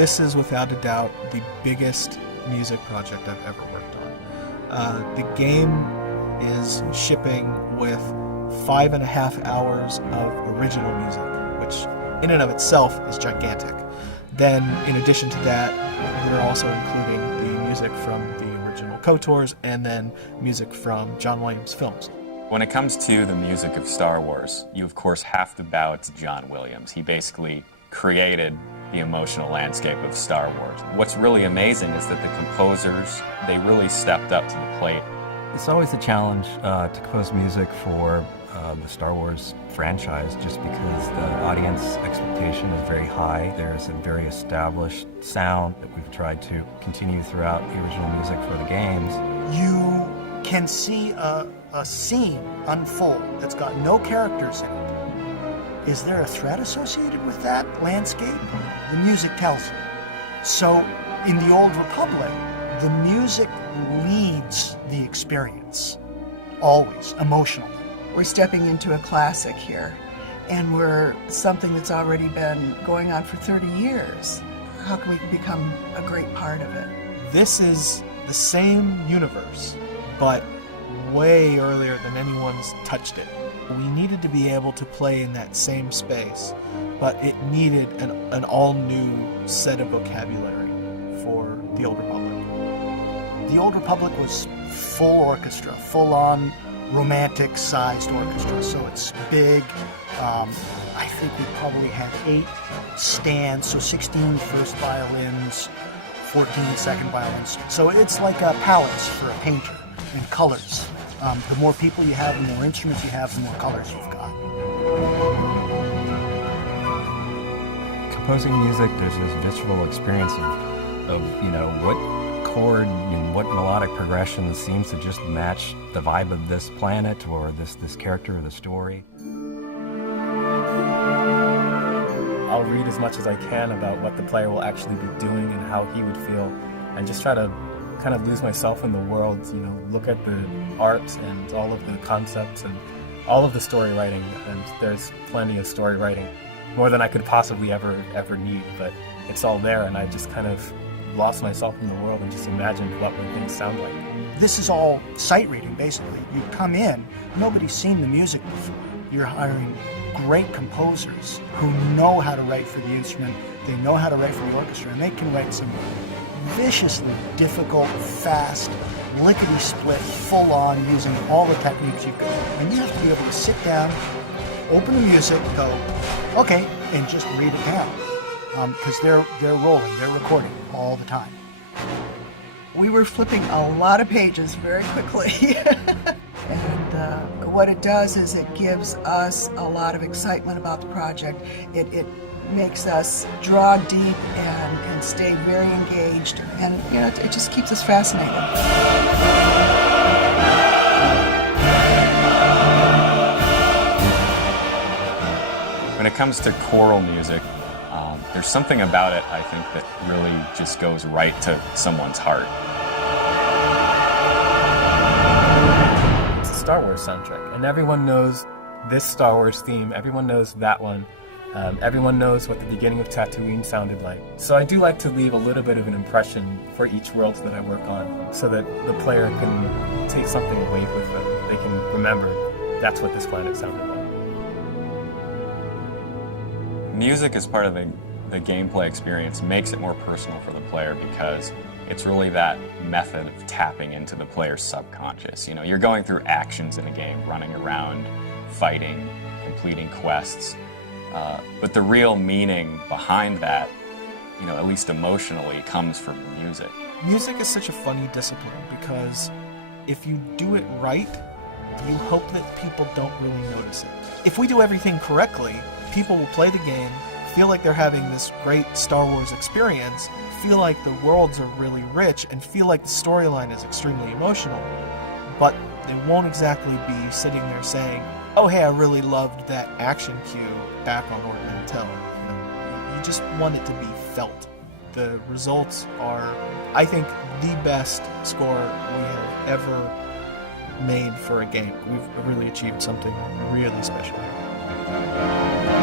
This is without a doubt the biggest music project I've ever worked on. The game is shipping with 5.5 hours of original music, which in and of itself is gigantic. Then, in addition to that, we're also including the music from the original KOTORs and then music from John Williams films. When it comes to the music of Star Wars, you of course have to bow to John Williams. He basically created the emotional landscape of Star Wars. What's really amazing is that the composers, they really stepped up to the plate. It's always a challenge to compose music for the Star Wars franchise, just because the audience expectation is very high. There's a very established sound that we've tried to continue throughout the original music for the games. You can see a scene unfold that's got no characters in it. Is there a threat associated with that landscape? The music tells you. So in the Old Republic, the music leads the experience, always, emotionally. We're stepping into a classic here, and we're something that's already been going on for 30 years. How can we become a great part of it? This is the same universe, but way earlier than anyone's touched it. We needed to be able to play in that same space, but it needed an all-new set of vocabulary for the Old Republic. The Old Republic was full orchestra, full-on romantic-sized orchestra, so it's big. I think we probably had 8 stands, so 16 first violins, 14 second violins. So it's like a palettes for a painter in colors. The more people you have, the more instruments you have, the more colors you've got. Composing music, there's this visceral experience of what chord and what melodic progression seems to just match the vibe of this planet or this character or the story. I'll read as much as I can about what the player will actually be doing and how he would feel, and just try to kind of lose myself in the world, look at the art and all of the concepts and all of the story writing, and there's plenty of story writing, more than I could possibly ever need, but it's all there, and I just kind of lost myself in the world and just imagined what would things sound like. This is all sight reading, basically. You come in, nobody's seen the music before. You're hiring great composers who know how to write for the instrument, they know how to write for the orchestra, and they can write some viciously difficult, fast, lickety-split, full-on, using all the techniques you've got. And you have to be able to sit down, open the music, go, okay, and just read it down. Because they're rolling, they're recording all the time. We were flipping a lot of pages very quickly. And what it does is it gives us a lot of excitement about the project. It makes us draw deep and stay very engaged, and it just keeps us fascinated. When it comes to choral music, there's something about it, I think, that really just goes right to someone's heart. It's a Star Wars soundtrack, and everyone knows this Star Wars theme, everyone knows that one. Everyone knows what the beginning of Tatooine sounded like. So I do like to leave a little bit of an impression for each world that I work on, so that the player can take something away with them. They can remember that's what this planet sounded like. Music as part of the gameplay experience makes it more personal for the player, because it's really that method of tapping into the player's subconscious. You're going through actions in a game, running around, fighting, completing quests. But the real meaning behind that, at least emotionally, comes from music. Music is such a funny discipline, because if you do it right, you hope that people don't really notice it. If we do everything correctly, people will play the game, feel like they're having this great Star Wars experience, feel like the worlds are really rich, and feel like the storyline is extremely emotional, but they won't exactly be sitting there saying, oh hey, I really loved that action cue back on Ord Mantell. You just want it to be felt. The results are, I think, the best score we have ever made for a game. We've really achieved something really special here.